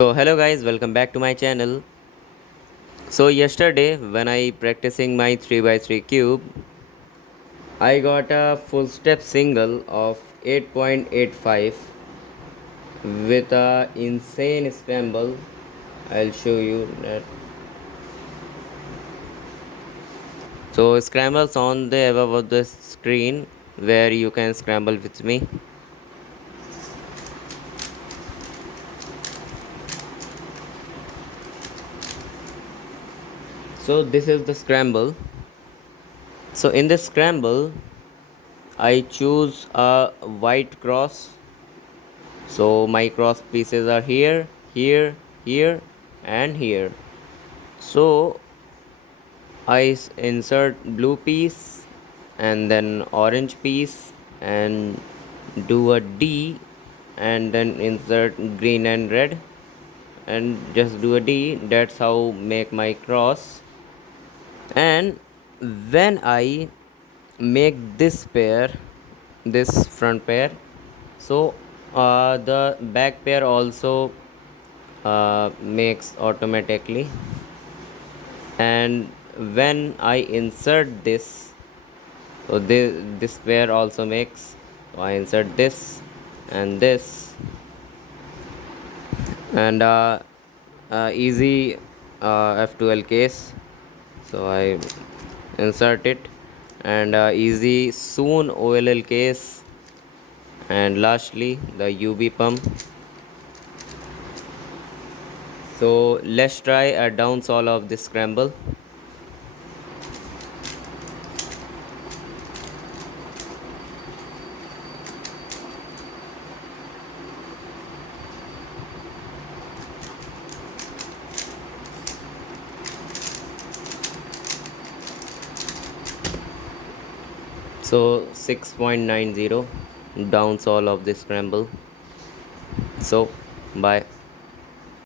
So hello guys, welcome back to my channel. So yesterday when I practicing my 3 by 3 cube, I got a full step single of 8.85 with a insane scramble. I'll show you that. So scrambles on the above of the screen where you can scramble with me. So this is the scramble. So in the scramble I choose a white cross. So my cross pieces are here, here, here, and here. So insert blue piece and then orange piece and do a D and then insert green and red and just do a D. That's how make my cross. And when I make this pair, this front pair, so the back pair also makes automatically. And when I insert this, so this pair also makes. So I insert this and this, and easy F12 case. So I insert it, and easy soon OLL case, and lastly the UB pump. So let's try a down solve of this scramble. So 6.90 down solve of this scramble. So bye.